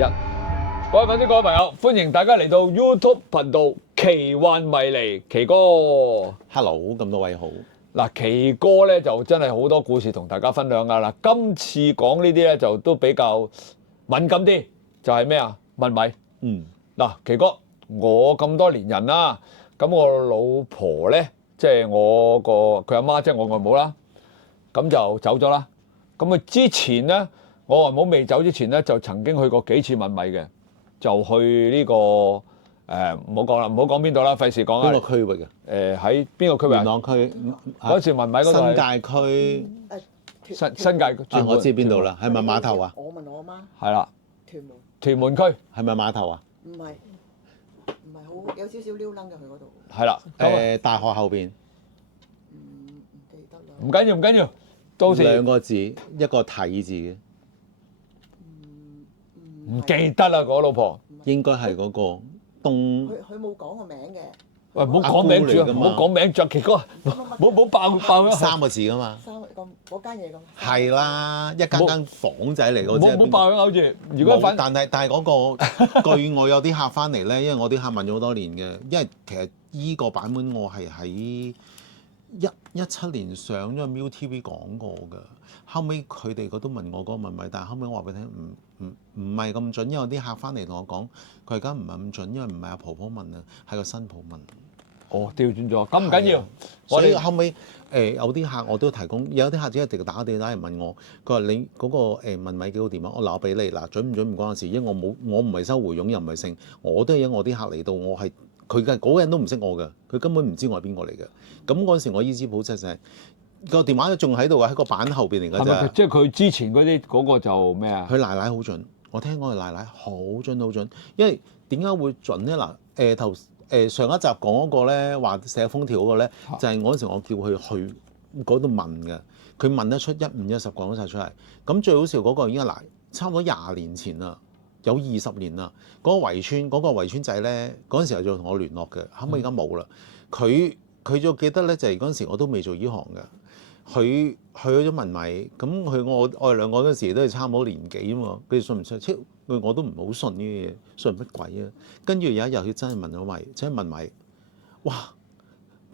各位粉絲、各位朋友，歡迎大家嚟到 YouTube 頻道奇幻迷離，奇哥。Hello，咁多位好。嗱，奇哥咧就真係好多故事同大家分享㗎啦。今次講呢啲咧就都比較敏感啲，就係咩啊？問米。嗱，奇哥，我咁多年人啦，咁我老婆咧，即係佢阿媽，即係我外母啦，咁就走咗啦。咁佢之前咧，我外母未走之前咧，就曾經去過幾次問米嘅。就去呢個唔好講啦，唔好講邊度啦，費事講啦。邊個區域嘅？喺邊個區域？元朗區嗰時問米嗰度新界區。新界我知邊度啦，係咪碼頭啊？我問我媽。係啦。屯門區。係咪碼頭啊？唔係好有少少撩楞嘅佢嗰度。係啦。大學後邊。唔記得啦。唔緊要，到時兩個字，一個睇字嘅。唔記得啦，我老婆。應該係嗰個東。佢冇講個名嘅。喂，唔好講名住，唔好講名著，奇哥，唔好爆咗。三個字噶嘛。嗰間嘢咁。係啦，一間房仔嚟嗰隻。唔好爆咗口住。如果但係嗰個據我有啲客翻嚟咧，因為我啲客問咗好多年嘅，因為其實依個版本我係喺17年上咗 MiuTV 講過㗎。後尾佢哋都問我嗰個問米，但係後尾我話俾你聽，唔係咁準，因為有啲客翻嚟同我講，佢而家唔係咁準，因為唔係阿婆婆問啊，係個新抱問。哦，調轉咗，咁唔緊要。所以後尾有啲客我都提供，有啲客只係直接打嚟問我，佢話你嗰個問米幾號電話，我攞俾你嗱，準唔準唔關我事，因為我唔係收回佣又唔係剩，我都係因為我啲客嚟到，我係佢嘅嗰個人都唔識我嘅，佢根本唔知我係邊個嚟嘅。咁嗰陣時我醫資普質就係。個電話都仲喺度啊，喺個板後邊嚟㗎啫。即係佢之前嗰個就咩啊？佢奶奶好準，我聽講佢奶奶好準好準。因為點解會準咧？嗱，上一集講嗰個咧，話寫封條嗰個咧，就係嗰陣時我叫佢去嗰度問嘅，佢問得出1、5、10講晒出嚟。咁最好笑嗰個已經係差唔多20年前啦，有20年啦。嗰個圍村仔咧，嗰陣時候就同我聯絡嘅，後尾而家冇啦。佢就記得咧，就係嗰陣時我都未做呢行嘅。佢去咗問米，咁我哋兩個嗰陣時都係差唔多年紀啊嘛，佢信唔信？我都唔好信呢啲嘢，信乜鬼啊？跟住有一日佢真係問咗米，真係問米，哇！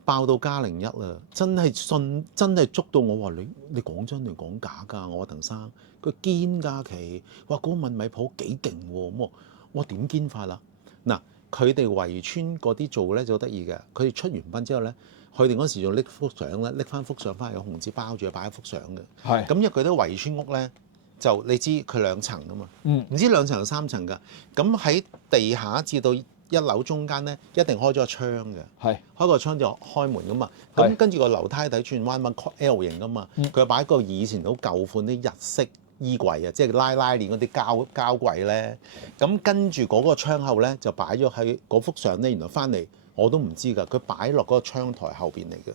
爆到加01啦！真係信，真係捉到我話你講真定講假㗎？我話滕生，佢堅㗎其，哇！嗰個問米鋪幾勁喎咁我點堅法啦？嗱，佢哋圍村嗰啲做咧就好得意嘅，佢哋出完殯之後咧。佢哋嗰時仲拎幅相咧，拎翻幅相翻去，有紅紙包住，擺一幅相嘅。係。咁因為佢啲圍村屋咧，就你知佢2層噶嘛。唔知2層定3層㗎。咁喺地下至到1樓中間咧，一定開咗個窗嘅。係。開個窗就開門㗎嘛。咁跟住個樓梯底轉彎彎 L 型㗎嘛。佢擺個以前好舊款啲日式衣櫃啊，即係拉鍊嗰啲膠櫃咧。咁跟住嗰個窗口咧，就擺咗喺嗰幅相咧，原來翻嚟。我都唔知㗎，佢擺落嗰個窗台後邊嚟嘅。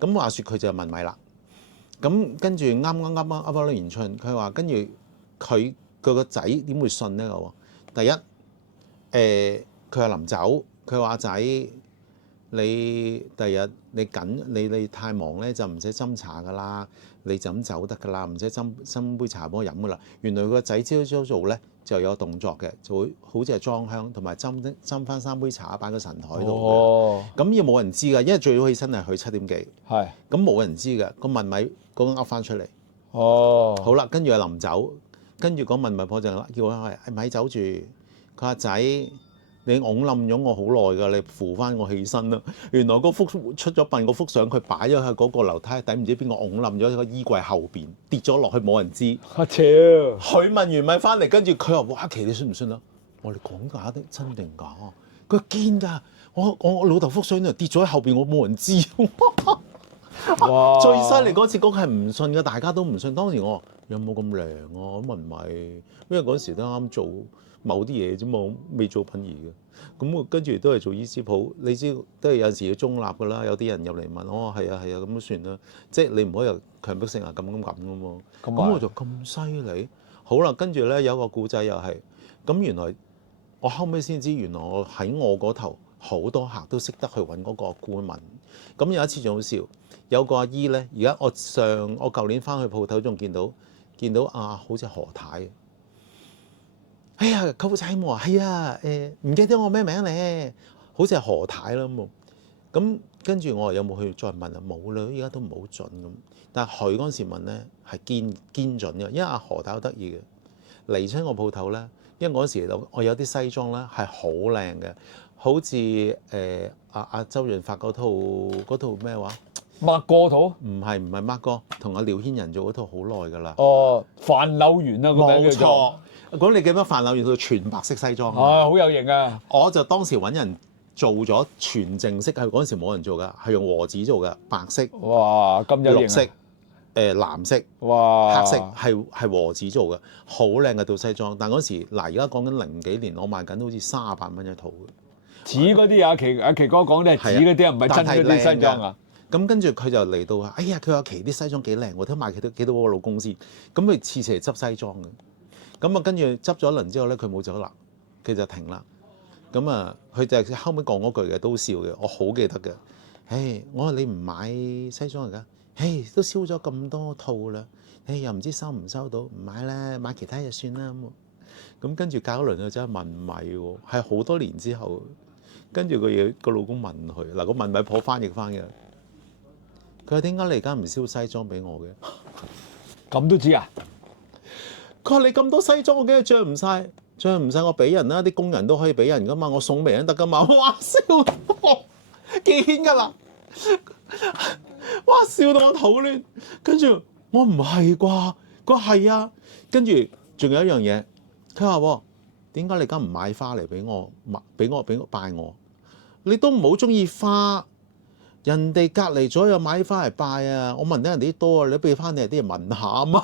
咁話説佢就問米啦。咁跟住啱噏咗連串，佢話跟住佢個仔點會信呢？第一，佢話臨走，佢話仔，你第日你太忙咧，就唔使斟茶㗎啦，你就咁走得㗎啦，唔使斟杯茶幫我飲㗎啦。原來佢個仔朝早做咧。就有動作嘅，就會好似係裝香，同埋斟翻3杯茶擺個神台度嘅。咁要冇人知㗎，因為最早起身係佢7點幾。係。咁冇人知㗎，個問米嗰個噏翻出嚟。好啦，跟住阿臨走，跟住嗰問米婆就叫我係咪走住？佢話仔，你擁冧咗我好耐㗎，你扶翻我起身啦。原來嗰幅出咗殯嗰幅相，佢擺咗喺嗰個樓梯底，唔知邊個擁冧咗個衣櫃後邊，跌咗落去冇人知。我操！佢問完米翻嚟，跟住佢話：哇，奇你信唔信啊？我哋講假的真定假？佢話堅㗎，我老豆幅相就跌咗喺後邊，我冇人知。哇！最犀利嗰次嗰個係唔信嘅，大家都唔信。當時我話有冇咁靈啊？問米，因為嗰時都啱做某啲嘢啫嘛，未做殯儀嘅。咁我跟住都係做醫師鋪，你知都係有時要中立㗎啦。有啲人入嚟問，哦係啊，咁都算啦。即係你唔可以有強迫性啊咁㗎嘛。咁我就咁犀利。好啦，跟住咧有一個故仔又係，咁原來我後尾先知，原來我喺我嗰頭好多客都識得去揾嗰個顧問。咁有一次仲好笑，有個阿姨咧，而家我舊年翻去鋪頭仲見到好似何太。哎呀，舅仔我話係啊，唔記得我咩名咧，好似係何太啦咁。咁跟住我話有冇去再問啊？冇啦，依家都唔好準咁。但係佢嗰陣時問咧係堅準嘅，因為阿何太好得意嘅，嚟親個鋪頭咧，因為嗰陣時我有啲西裝咧係好靚嘅，好似阿周潤發嗰套咩話？麥過套唔係 Mark 哥，同阿廖軒仁做嗰套好耐㗎啦。哦，范柳園啊，個名冇叫做錯。咁你記唔記得范柳園套全白色西裝？好有型啊！我就當時揾人做咗全正式，係嗰陣時冇人做㗎，係用和紙做㗎，白色、哇，咁有綠色型、藍色、哇，黑色，係和紙做嘅，好靚嘅套西裝。但嗰時嗱，而家講緊零幾年，我賣緊好似38蚊一套嘅。紙嗰啲阿奇哥講咧，紙嗰啲啊，唔係真嗰啲西裝啊。咁跟住佢就嚟到話：哎呀，佢話奇啲西裝幾靚，我睇賣幾多個老公先。咁佢次次嚟執西裝嘅。咁啊，跟住執咗一輪之後咧，佢冇走啦，佢就停啦。咁啊，佢就後尾講嗰句嘅都笑嘅，我好記得嘅。唉，我話你唔買西裝嚟㗎？唉，都燒咗咁多套啦，唉又唔知收唔收到，唔買啦，買其他嘢算啦咁。跟住隔一輪就真係問米喎，係好多年之後。跟住個老公問佢嗱，個問米婆翻譯翻嘅。佢話點解你而家唔燒西裝俾我嘅？咁都知啊？佢話你咁多西裝，我梗係着唔晒，着唔晒我俾人啦，啲工人都可以俾人噶嘛，我送俾人得噶嘛。哇！笑到我見㗎啦，哇！笑到我肚亂。跟住我唔係啩？佢話係啊。跟住仲有一樣嘢，佢話點解你而家唔買花嚟俾我拜我？你都唔好中意花。人哋隔離左右買花嚟拜啊！我聞到人哋啲多啊，你俾翻你啲人聞下啊嘛！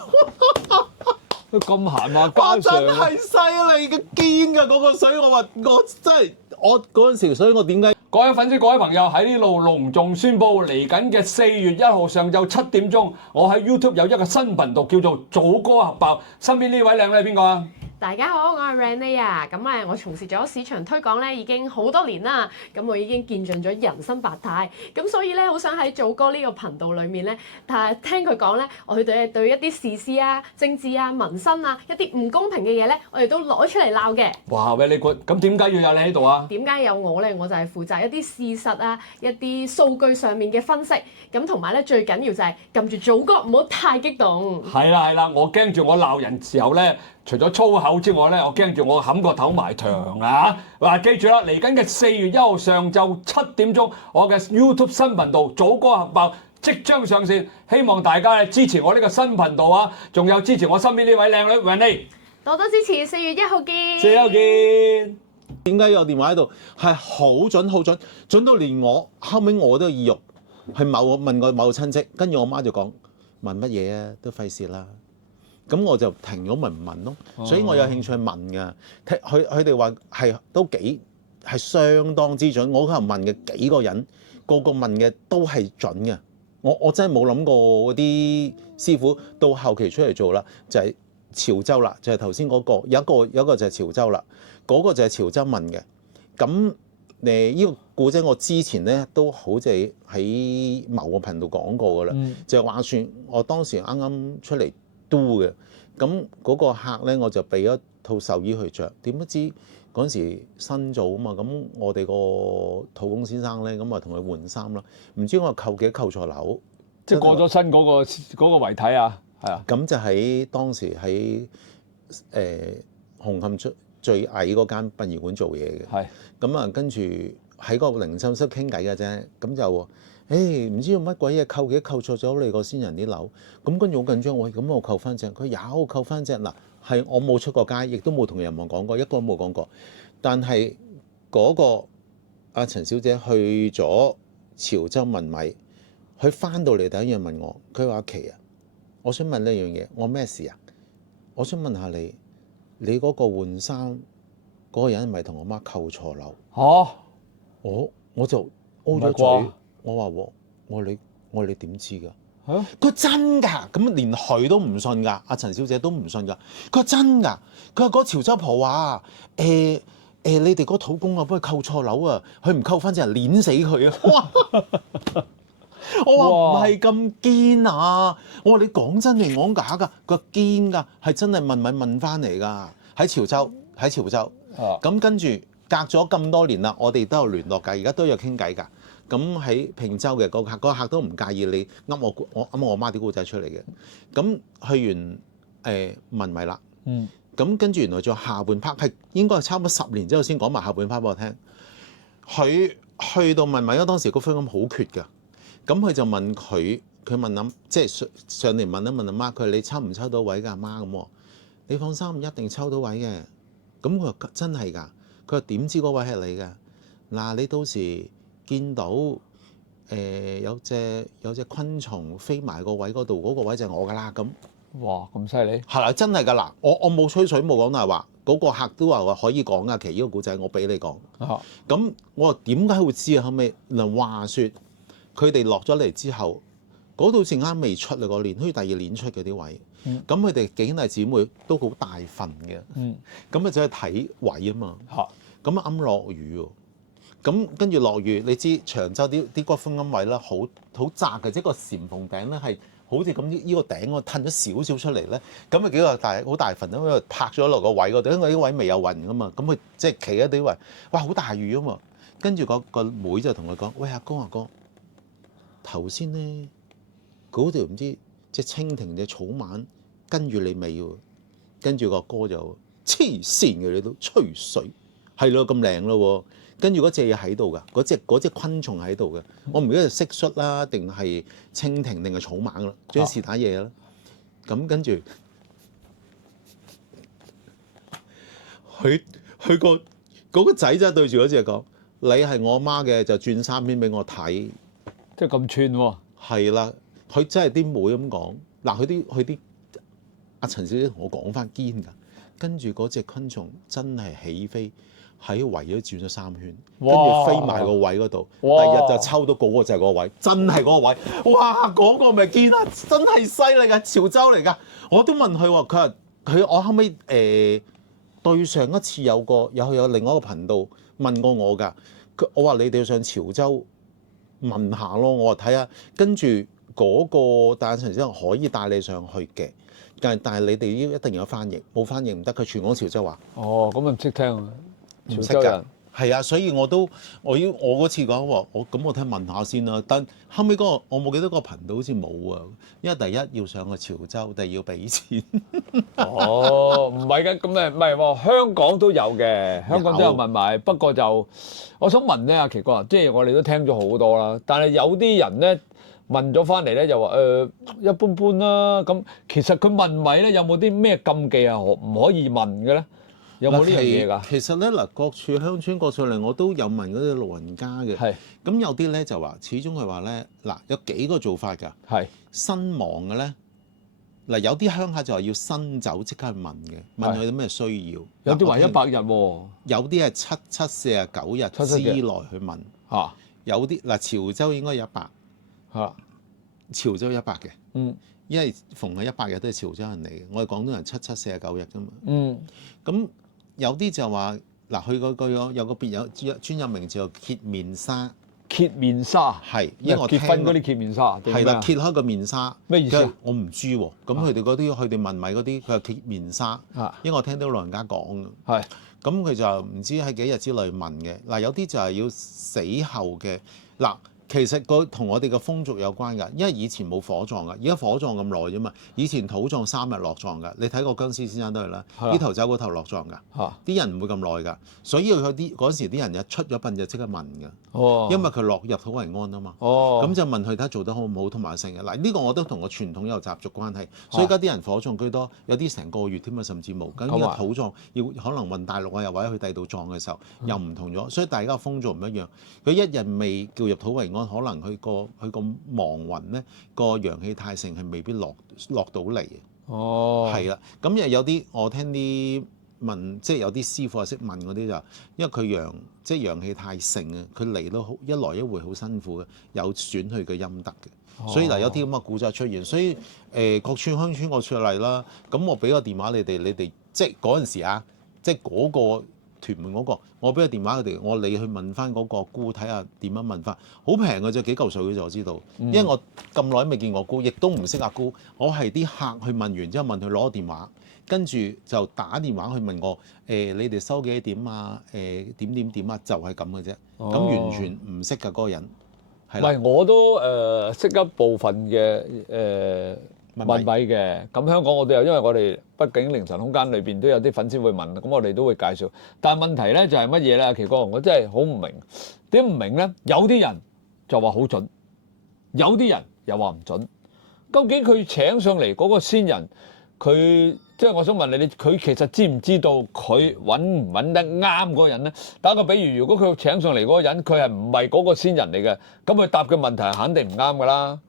都咁閒話哇！真家常啊！係犀利嘅堅㗎嗰個水，我話我真係我嗰陣時，所以我點解？各位粉絲、各位朋友喺呢度隆重宣佈，嚟緊嘅4月1號上晝7點鐘，我喺 YouTube 有一個新頻道叫做祖哥核爆。身邊呢位靚女係邊個啊？大家好，我係 Renee 啊，咁我從事咗市場推廣咧已經好多年啦，咁我已經見盡咗人生百態，咁所以咧好想喺祖哥呢個頻道裏面咧，但係聽佢講咧，我哋對一啲時事啊、政治啊、民生啊一啲唔公平嘅嘢咧，我哋都攞出嚟鬧嘅。哇！喂，你咁點解要有你喺度啊？點解有我咧？我就係負責一啲事實啊、一啲數據上面嘅分析，咁同埋咧最緊要就係撳住祖哥唔好太激動。係啦，我驚住我鬧人時候咧，除咗粗口之外咧，我驚住我冚個頭埋牆啊！嗱，記住啦，嚟緊嘅4月1號上晝7點鐘，我嘅 YouTube 新頻道祖哥核爆即將上線，希望大家咧支持我呢個新頻道啊！仲有支持我身邊呢位靚女 Renee，多多支持，4月1號見。4月1號見。點解有電話喺度係好準，準到連我後尾我都有意欲去問過某個親戚，跟住我媽就講問乜嘢啊，都費事啦。咁我就停咗問唔問咯，所以我有興趣去問㗎。佢哋話係相當之準。我嗰日問嘅幾個人，個問嘅都係準嘅。我真係冇諗過嗰啲師傅到後期出嚟做啦，就係潮州啦，就係頭先嗰個有一個就係潮州啦，嗰個就係潮州問嘅。咁呢個故仔我之前咧都好似喺某個頻道講過㗎啦，就係話算我當時啱啱出嚟都嘅，咁嗰個客咧我就俾一套壽衣去着，點不知嗰陣時新做啊嘛，咁我哋個土工先生咧咁啊同佢換衫啦，唔知我扣錯樓，即係過咗身嗰個遺體啊，係啊，咁就喺當時喺紅磡最矮嗰間殯儀館做嘢嘅，係咁啊跟住喺個靈修室傾偈嘅啫，咁就唔知用乜鬼嘢扣錯咗你個先人啲樓，咁跟住好緊張，咁我扣翻隻，佢有扣翻隻嗱，係我冇出過街，亦都冇同任何講過，一個都冇講過，但係嗰個阿陳小姐去咗潮州問米，佢翻到嚟第一樣問我，佢話阿琪啊，我想問呢樣嘢，我咩事啊？我想問下你嗰個換衫嗰個人係咪同我媽扣錯樓？我就 O 咗嘴。我話你點知㗎？佢真㗎，咁連佢都唔信㗎，阿陳小姐都唔信㗎。佢話真㗎，佢話嗰潮州婆話你哋嗰土工啊幫佢扣錯樓啊，佢唔扣翻隻人碾死佢啊！我話唔係咁堅啊！我話你講真定講假㗎？佢話堅㗎，係真係問翻嚟㗎，喺潮州。喺潮州。啊咁跟住隔咗咁多年啦，我哋都有聯絡㗎，而家都有傾偈㗎。咁喺平洲嘅嗰個客都唔介意你噏我媽啲故仔出嚟嘅。咁去完文迷啦，咁跟住原來仲有下半 part 係應該係差唔多10年之後先講埋下半 part 俾我聽。佢去到文迷嗰當時個婚姻好缺㗎，咁佢就問佢問阿即係上嚟問一問阿媽，佢話你抽唔抽到位㗎阿媽咁喎？你放心，一定抽到位嘅。咁佢話真係㗎，佢話點知嗰位係你㗎？嗱，你到時見到有隻昆蟲飛埋個位嗰度，嗰個位就係我㗎啦咁。哇，咁犀利！係啦，真係㗎嗱，我冇吹水冇講大話，嗰個客都話可以講啊，其實呢個故仔我俾你講。咁我話點解會知啊？後尾嗱話説佢哋落咗嚟之後，嗰度正啱未出啊個年，好似第2年出嗰啲位。咁佢哋幾兄弟姊妹都好大份嘅，咁就去睇位啊嘛。咁啱落雨喎，咁跟住落雨，你知長洲啲骨灰龕位啦，好窄嘅，即係個簷篷頂咧係好似咁呢個頂我褪咗少少出嚟咧，咁咪幾個好大份，因為拍咗落個位嗰度，因為呢個位未有雲噶嘛，咁佢即係企喺啲位，哇好大雨啊嘛，跟住個妹就同佢講：喂阿哥，頭先咧嗰條唔知隻蜻蜓隻草蜢跟住你尾喎，跟住個哥就黐線嘅，你都吹水，係咯咁靚咯喎，跟住嗰隻嘢喺度㗎，嗰隻昆蟲喺度嘅，我唔記得係蟋蟀啦，定係蜻蜓定係草蜢啦，總之是打嘢啦。咁跟住佢嗰個仔真係對住嗰隻講：你係我媽嘅，就轉3篇俾我睇。即係咁串喎。係啦，佢真係啲妹咁講。嗱，佢啲阿陳小姐同我講翻堅㗎，跟住嗰隻昆蟲真係起飛喺圍咗轉咗3圈，跟住飛埋個位嗰度，第二日就抽到嗰個就係嗰個位，真係嗰個位，哇！嗰個咪堅啊，真係犀利㗎，潮州嚟㗎。我都問佢喎，佢我後尾對上一次有另外一個頻道問過我㗎，我話你哋要上潮州問下咯，我話睇下，跟住嗰個大眼神先可以帶你上去嘅。但係你哋一定要有翻譯，冇翻譯唔得。佢全講潮州話。哦，咁啊唔識聽啊，唔識㗎。係啊，所以我嗰次講話，我聽問下先啦。但後尾嗰個我冇記得個頻道好似冇啊，因為第一要上去潮州，第二要俾錢。哦，唔係嘅，咁誒唔係喎，香港都有嘅，香港都有問埋。不過就我想問咧，阿奇哥，即係我哋都聽咗好多啦，但係有啲人咧。問咗翻嚟咧，就話一般般啦。咁其實佢問米咧，有冇啲咩禁忌啊？唔可以問嘅咧？有冇呢樣嘢㗎？其實咧嗱，各處鄉村各處例，我都有問嗰啲老人家嘅。係。咁有啲咧就話，始終佢話咧嗱，有幾個做法㗎。係。新亡嘅咧，嗱有啲鄉下就話要新酒即刻去問嘅，問佢有咩需要。有啲話100日喎。有啲係749日之內去問。嚇。有啲嗱潮州應該有100。潮州100嘅，因為逢係100日都係潮州人嚟嘅，我哋廣東人749日㗎嘛。咁有啲就話嗱，佢有個專有名叫做揭面紗。揭面紗係，因為我結婚嗰啲揭面紗。係啦，揭開個面紗。咩意思？我唔知喎。咁佢哋問米嗰啲，佢係揭面紗。因為我聽到老人家講嘅。係。咁佢就唔知喺幾日之內問嘅。嗱，有啲就係要死後嘅嗱。其實同我哋嘅風俗有關㗎，因為以前冇火葬㗎，而家火葬咁耐啫嘛。以前土葬3日落葬㗎，你睇過僵屍先生都係啦，呢頭走嗰頭落葬㗎，啲人唔會咁耐㗎，所以嗰陣時啲人一出咗殯就即刻問㗎，因為佢落入土為安啊嘛，咁就問佢睇下做得好唔好同埋成嘅嗱，呢個我都同個傳統有習俗關係，所以而家啲人火葬居多，有啲成個月添啊，甚至冇。咁呢個土葬要可能運大陸啊，又或者去第二度葬嘅時候又唔同咗，所以大家風俗唔一樣。佢一日未叫入土為安。可能佢個亡魂咧，個陽氣太盛係未必落到嚟嘅。哦，係啦。咁又有啲我聽啲問，即係有啲師傅係識問嗰啲就，因為佢陽氣太盛啊，佢嚟到一來一回好辛苦嘅，有損佢嘅陰德嘅。所以嗱有啲咁嘅古仔出現，所以各村鄉村各處例啦。咁我俾個電話你哋即係嗰陣時啊，即係嗰個屯門嗰個，我俾個電話佢哋，我你去問翻嗰個菇睇下點樣問法，好平嘅啫，幾嚿水嘅啫，我知道，因為我咁耐都未見過菇，亦都唔識阿菇，我係啲客去問完之後問佢攞個電話，跟住就打電話去問我你哋收幾點啊？點啊，就係咁嘅啫，咁完全唔識㗎嗰個人。唔係，我都識一部分嘅問米嘅。咁香港我都有，因為我哋畢竟凌晨空間裏邊都有啲粉絲會問，咁我哋都會介紹。但係問題咧就係乜嘢咧？奇哥，我真係好唔明，點唔明咧？有啲人就話好準，有啲人又話唔準。究竟佢請上嚟嗰個先人，佢即係我想問你，佢其實知唔知道佢揾唔揾得啱嗰個人咧？打個比喻，如果佢請上嚟嗰個人，佢係唔係嗰個先人嚟嘅，咁佢答嘅問題係肯定唔啱㗎啦。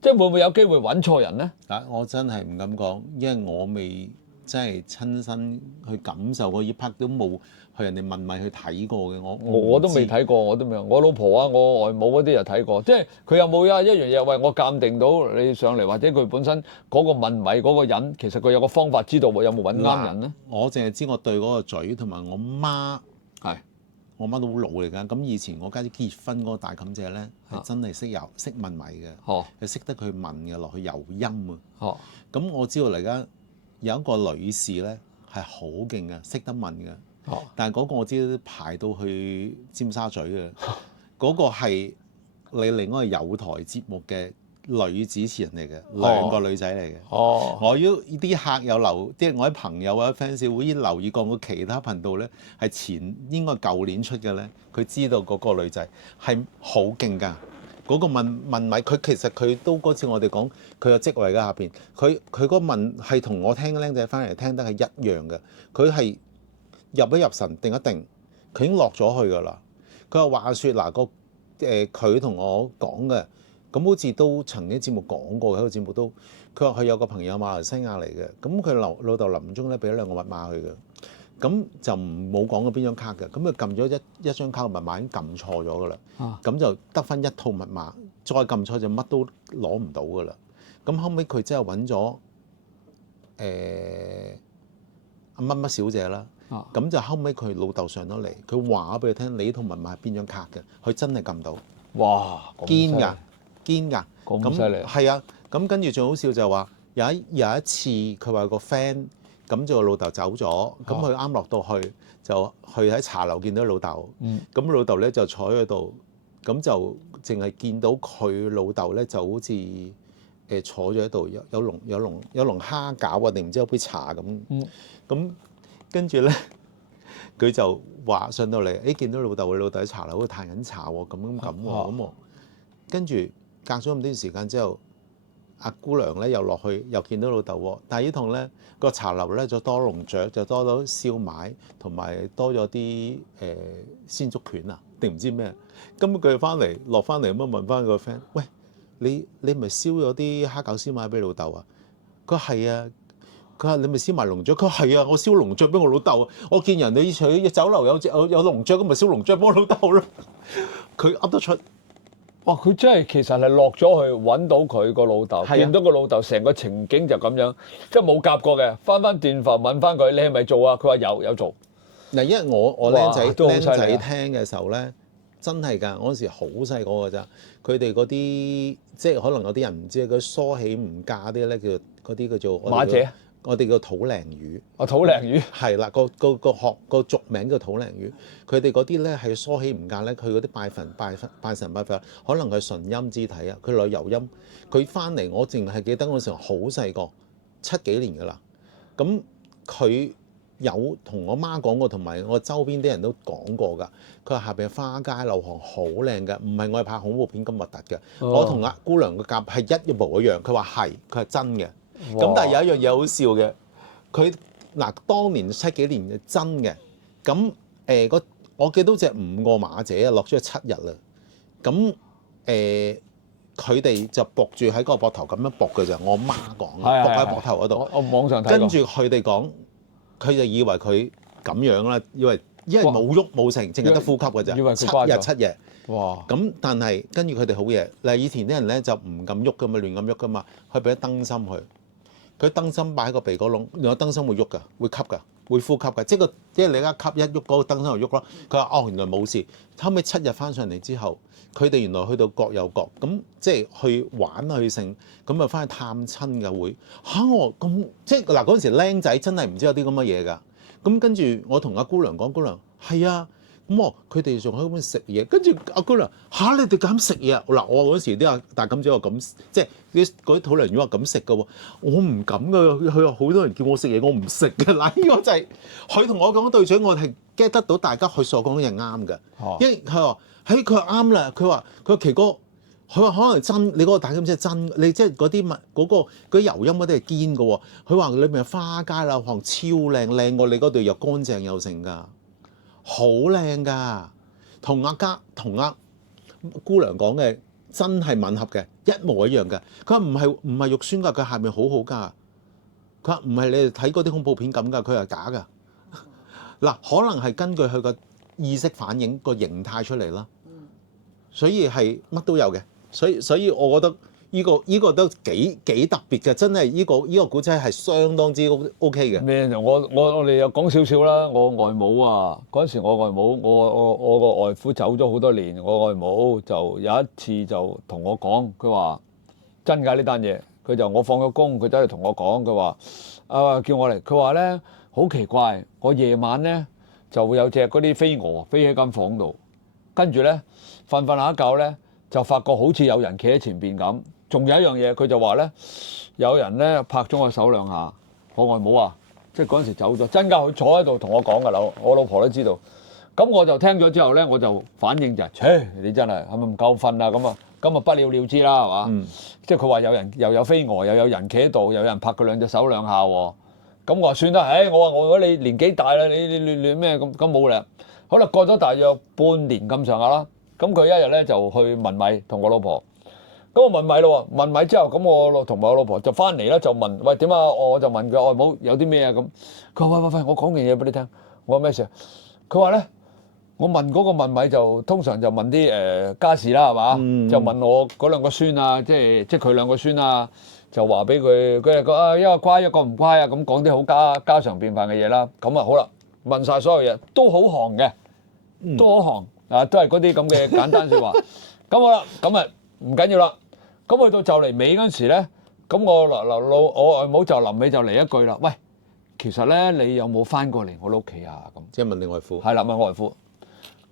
即係會唔會有機會揾錯人咧？我真係唔敢講，因為我未真係親身去感受過呢 part，都冇去人哋問米去睇過嘅。我都未睇過，我都未。我老婆啊，我外母嗰啲就睇過。即係佢有冇一樣嘢，喂，我鑑定到你上嚟，或者佢本身嗰個問米嗰個人，其實佢有個方法知道有冇揾啱人咧？我淨係知我對嗰個嘴同埋我媽係。我媽都好老嚟㗎，咁以前我家姐結婚嗰個大妗姐咧，係真係識問米嘅，係識得佢問嘅落去油音啊。咁我知道而家有一個女士咧係好勁嘅，識得問嘅。但係嗰個我知道排到去尖沙咀嘅，嗰個係你另外有台節目嘅女主持人嚟嘅，兩個女仔嚟嘅。我要啲客有留，即係我啲朋友啊 fans 會留意過我其他頻道咧，係應該舊年出嘅咧，佢知道嗰個女仔係好勁㗎。嗰個問米，佢其實佢都嗰次我哋講佢有職位嘅下邊，佢嗰個問係同我聽僆仔翻嚟聽得係一樣嘅。佢係入一入神定一定，佢已經落咗去㗎啦。佢話説嗱佢同我講嘅。咁好似都曾經節目講過，喺個節目都，佢話佢有個朋友馬來西亞嚟嘅，咁佢老豆臨終咧俾咗2個密碼佢嘅，咁就冇講過邊張卡嘅，咁佢撳咗一張卡嘅密碼已經撳錯咗㗎啦，咁就得返一套密碼，再撳錯就乜都攞唔到㗎啦。咁後尾佢真係揾咗阿乜乜小姐啦，咁就後尾佢老豆上咗嚟，佢話俾佢聽你套密碼係邊張卡嘅，佢真係撳到，哇，堅㗎！堅㗎，咁犀利係啊！咁跟住最好笑就話有一次佢話有個 friend 咁就老豆走咗，咁佢啱落到去就去喺茶樓見到老豆，咁老豆咧就坐喺度，咁就淨係見到佢老豆咧就好似坐咗喺度，有籠蝦餃啊定唔知有杯茶咁，咁跟住咧佢就話上到嚟，見到老豆喺茶樓度嘆緊茶喎，咁我跟住。隔咗咁短時間之後，阿姑娘咧又落去，又見到老豆喎。但係呢趟咧個茶樓咧就多龍雀，就多咗燒賣，同埋多咗啲鮮竹卷啊，定唔知咩？咁佢翻嚟落翻嚟咁樣問翻個 friend：喂，你咪燒咗啲蝦餃燒賣俾老豆啊？佢話係啊。佢話你咪燒埋龍雀。佢話係啊，我燒龍雀俾我老豆啊。我見人哋喺酒樓有龍雀，咁咪燒龍雀俾我老豆咯。佢噏得出。哇！佢真係其實係落咗去揾到佢個老豆，見到個老豆成個情景就咁樣，即係冇夾過嘅。翻電飯問翻佢：你係咪做啊？佢話有做。嗱，因為我僆仔聽嘅時候咧，真係㗎，我嗰時好細個㗎咋。佢哋嗰啲即係可能有啲人唔知，佢梳起唔嫁啲咧，嗰啲叫做馬姐。我哋叫土鯪魚，土鯪魚係啦，個俗名叫土鯪魚。佢哋嗰啲咧係梳起唔嫁咧，佢嗰啲拜神拜佛，可能係純陰之體啊。佢女遊陰，佢翻嚟，我淨係記得嗰時候好細個，7幾年㗎啦。咁佢有同我媽講過，同埋我周邊啲人都講過㗎。佢話下邊花街樓巷好靚㗎，唔係我哋拍恐怖片咁核突嘅。我同阿姑娘嘅夾係一模一樣。佢話係，佢係真嘅。咁但係有一樣嘢好笑嘅，佢當年7幾年嘅真嘅，咁我記到隻5個馬姐啊落咗7日啦，咁佢哋就駁住喺個膊頭咁樣駁嘅啫，我媽講，駁喺膊頭嗰度，我網上睇過。跟住佢哋講，佢就以為佢咁樣啦，因為冇喐冇成，淨係得呼吸嘅啫，以為佢7夜。哇！咁但係跟住佢哋好嘢，嗱以前啲人咧就唔敢喐噶嘛，亂咁喐噶嘛，佢俾咗燈芯佢燈芯擺喺個鼻哥窿，原來燈芯會喐㗎，會吸㗎。會呼吸嘅，即係你一吸一喐嗰個燈喺度喐咯。佢話哦原來冇事，後尾7日翻上嚟之後，佢哋原來去到各有各，咁即係去玩去剩，咁啊翻去探親嘅會嚇我咁即係嗱嗰陣時僆仔真係唔知有啲咁嘅嘢㗎。咁跟住我同阿姑娘講，姑娘係啊。咁佢哋仲喺嗰邊食嘢，跟住阿姑娘嚇你哋咁食嘢啊！嗱，我嗰時啲阿大錦姐話咁，即係嗰啲土鯪魚話咁食嘅喎，我唔敢㗎。佢話好多人叫我食嘢，我唔食嘅。嗱，呢個就係佢同我講對嘴，我係 get 得到大家佢所講嘅嘢啱嘅，因為佢話佢話啱啦。佢話奇哥，佢話可能真你嗰個大錦姐係真，你即係嗰啲嗰啲油音嗰啲係堅嘅喎。佢話裏面花街啦，可能超靚過你嗰度又乾淨又成㗎。好靚㗎，同阿姑娘講嘅真係吻合嘅，一模一樣嘅。佢話唔係肉酸㗎，佢下面好好㗎。佢話唔係你哋睇嗰啲恐怖片咁㗎，佢係假㗎。嗱，可能係根據佢個意識反映個形態出嚟啦，所以係乜都有嘅。所以我覺得呢個都幾特別嘅，真係呢個古仔係相當之 OK 嘅。咩？我哋又講少少啦。我外母啊，嗰陣時我外母，我個外父走咗好多年，我外母就有一次就同我講，佢話真㗎呢單嘢。佢就我放咗工，佢走嚟同我講，佢話叫我嚟。佢話咧好奇怪，我夜晚咧就會有隻嗰啲飛蛾飛喺間房度，跟住咧瞓下一覺咧就發覺好似有人企喺前邊咁。仲有一樣嘢，佢就話咧，有人咧拍咗我手兩下。我外母啊，即係嗰陣時走咗，真㗎，佢坐喺度同我講㗎啦，我老婆都知道。咁我就聽咗之後咧，我就反應就係，你真係咪唔夠瞓啊？咁啊不了了之啦，係嘛？即係佢話有人又有飛蛾，又有人企喺度，又有人拍佢兩隻手兩下喎。咁我話算啦，我話我你年紀大啦，你咩咁冇啦。好啦，過咗大約半年咁上下啦，咁佢一日咧就去問米同我老婆。咁我問米咯喎，問米之後，咁我同埋我老婆就翻嚟啦，就問喂點啊？我就問佢外母有啲咩啊咁。佢話喂，我講件嘢俾你聽。我話咩事啊？佢話咧，我問嗰個問米就通常就問啲家事啦，係嘛？就問我嗰兩個孫啊，即係佢兩個孫啊，就話俾佢係一個乖一個唔乖啊，咁講啲好家常便飯嘅嘢啦。咁啊好啦，問晒所有嘢都好行嘅，都好行啊，都係嗰啲咁嘅簡單説話。咁好啦，咁啊唔緊要啦。咁去到就嚟尾嗰陣時咧，咁我外母就臨尾就嚟一句啦，喂，其實咧你有冇翻過嚟我屋企啊？咁即係問你外父。係啦，問外父。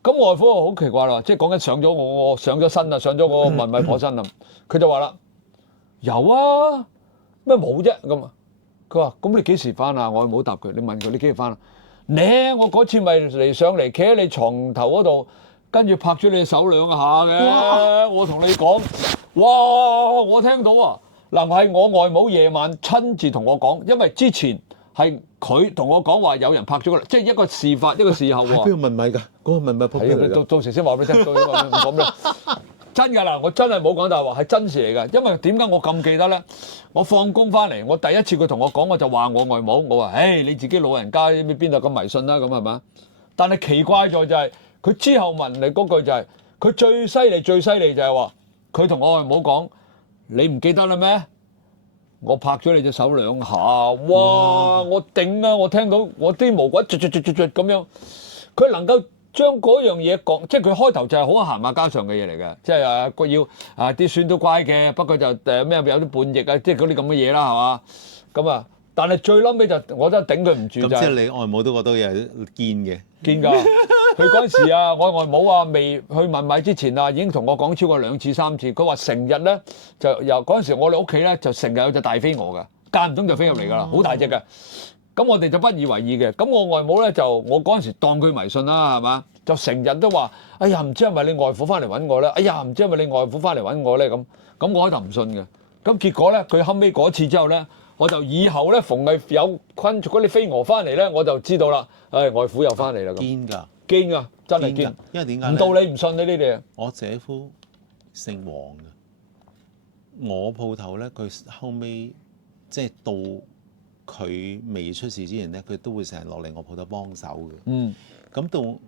咁外父好奇怪啦，即係講緊上咗我上咗身啦，上咗個問米婆身啦。佢就話啦，有啊，咩冇啫咁啊？佢話咁你幾時翻啊？我冇答佢，你問佢你幾時翻啊？我嗰次咪嚟上嚟企喺你床頭嗰度，跟住拍咗你手兩下嘅。我同你講。哇！我聽到啊，嗱係我外母夜晚親自同我講，因為之前係佢同我講話有人拍咗佢，即係一個事發一個事後喎。喺邊個問米㗎？嗰個問米撲邊嚟㗎？到時先話俾你聽，唔講咩？真㗎啦，我真係冇講大話，係真事嚟㗎。因為點解我咁記得咧？我放工翻嚟，我第一次佢同我講，我就話我外母，我話你自己老人家邊度咁迷信啦，咁係嘛？但係奇怪在就係佢之後問你嗰句就係佢最犀利就係話。佢同我外母講：你唔記得啦咩？我拍咗你隻手兩下，哇！我頂啊！我聽到我啲毛骨咁樣，佢能夠將嗰樣嘢講，即係佢開頭就係好閒話家常嘅嘢嚟嘅，即係要啲孫都乖嘅，不過就咩有啲叛逆啊，即係嗰啲咁嘅嘢啦，係嘛？咁啊，但係最嬲尾就我真係頂佢唔住就係。咁即係你外母都覺得嘢係堅嘅。堅㗎！佢嗰陣時啊，我外母啊未去問米之前啊，已經同我講超過2次3次。佢話成日咧就由嗰陣時我哋屋企咧就成日有隻大飛蛾㗎，間唔中就飛入嚟㗎啦，好大隻嘅。咁我哋就不以為意嘅。咁我外母咧就我嗰陣時當佢迷信啦，係嘛？就成日都話：哎呀，唔知係咪你外父翻嚟揾我咧？哎呀，唔知係咪你外父翻嚟揾我咧？咁我開頭唔信嘅。咁結果咧，佢後尾嗰次之後咧，我就以後咧逢係有昆嗰啲飛蛾翻嚟咧，我就知道啦。外父又翻嚟啦。堅㗎。堅㗎，真係堅。因為點解？唔到你唔信呢啲嘢。我姐夫姓黃嘅，我鋪頭咧，佢後尾即係到佢未出事之前咧，佢都會成日落嚟我鋪頭幫手嘅。咁到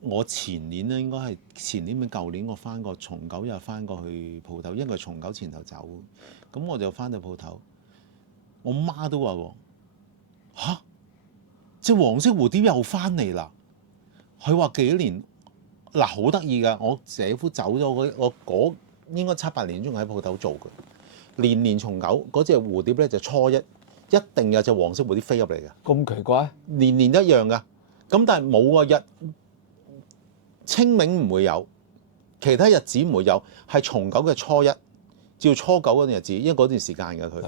我前年咧，應該係前年咪舊年，我翻過重九又翻過去鋪頭，因為重九前頭走，咁我就翻到鋪頭，我媽都話喎嚇。隻黃色蝴蝶又翻嚟啦。佢話幾年嗱好得意㗎，我姐夫走咗我嗰應該7、8年仲喺鋪頭做嘅，年年重九嗰隻蝴蝶咧就初一定有隻黃色蝴蝶飛入嚟嘅，咁奇怪？年年一樣㗎。咁但係冇個日清明唔會有，其他日子唔會有，係重九嘅初一至初九嗰段日子，因為嗰段時間㗎佢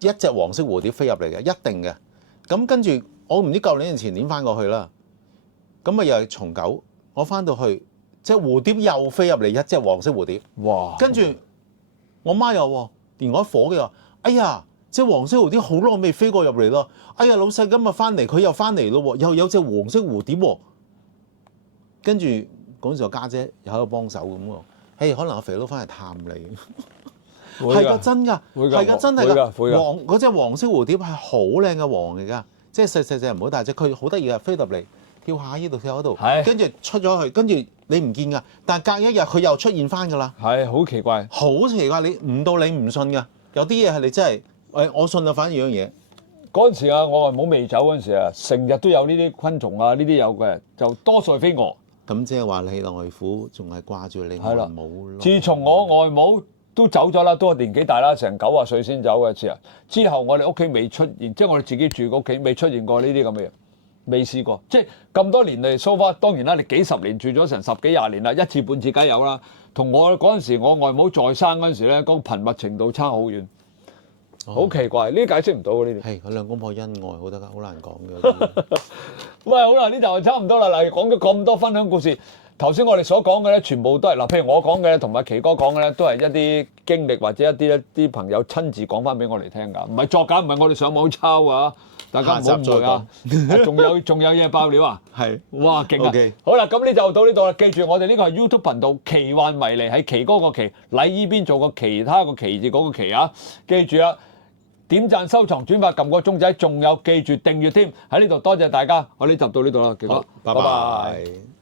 一隻黃色蝴蝶飛入嚟嘅，一定嘅。咁跟住我唔知舊年定前年翻過去啦，咁啊又係重九，我翻到去隻蝴蝶又飛入嚟一隻黃色蝴蝶，哇！跟住我媽又喎，連我火嘅話，哎呀！隻黃色蝴蝶好耐未飛過入嚟咯，哎呀老細今日翻嚟佢又翻嚟咯喎，又有隻黃色蝴蝶喎，跟住嗰陣時我家姐又喺度幫手咁喎，可能阿肥佬翻嚟探你，係㗎真㗎，係㗎真係㗎，黃嗰隻黃色蝴蝶係好靚嘅黃嚟㗎，即係細隻唔好大隻，佢好得意㗎，飛入嚟跳下呢度跳下嗰度，跟住出咗去，跟住你唔見㗎，但係隔一日佢又出現翻㗎啦，係好奇怪，好奇怪，你唔到你唔信㗎，有啲嘢係你真係。我信啊，反而樣嘢。嗰陣時啊，我外母未走嗰陣時啊，成日都有呢啲昆蟲啊，呢啲有嘅，就多數係飛蛾。咁即係話你外父仲係掛住你外母咯。自從我外母都走咗啦，都年紀大啦，成90歲先走嘅時候，之後我哋屋企未出現，即係我哋自己住嘅屋企未出現過呢啲咁嘅嘢，未試過。即係咁多年嚟 so far，當然啦，你幾十年住咗成10幾20年啦，一次半次梗有啦。同我嗰陣時，我外母在生嗰陣時咧，嗰個頻密程度差好遠。好奇怪，呢啲解釋唔到嘅呢啲。係佢兩公婆恩愛，好得好難講嘅。喂，好啦，呢就差唔多啦。嗱，講咗咁多分享故事，頭先我哋所講嘅咧，全部都係嗱，譬如我講嘅同埋奇哥講嘅咧，都係一啲經歷或者一啲朋友親自講翻俾我哋聽㗎，唔係作假，唔係我哋上網抄啊。大家唔好誤會啊！仲有嘢爆料啊！係，哇，勁啊！ Okay. 好啦，咁呢就到呢度啦。記住，我哋呢個係 YouTube 頻道奇幻迷離，係奇哥個奇，禮依邊做個其他個奇字嗰個奇啊！記住啊！點讚、收藏、轉發、撳個鐘仔，仲有記住訂閱添。喺呢度多謝大家，我呢集到呢度啦，奇哥，拜拜。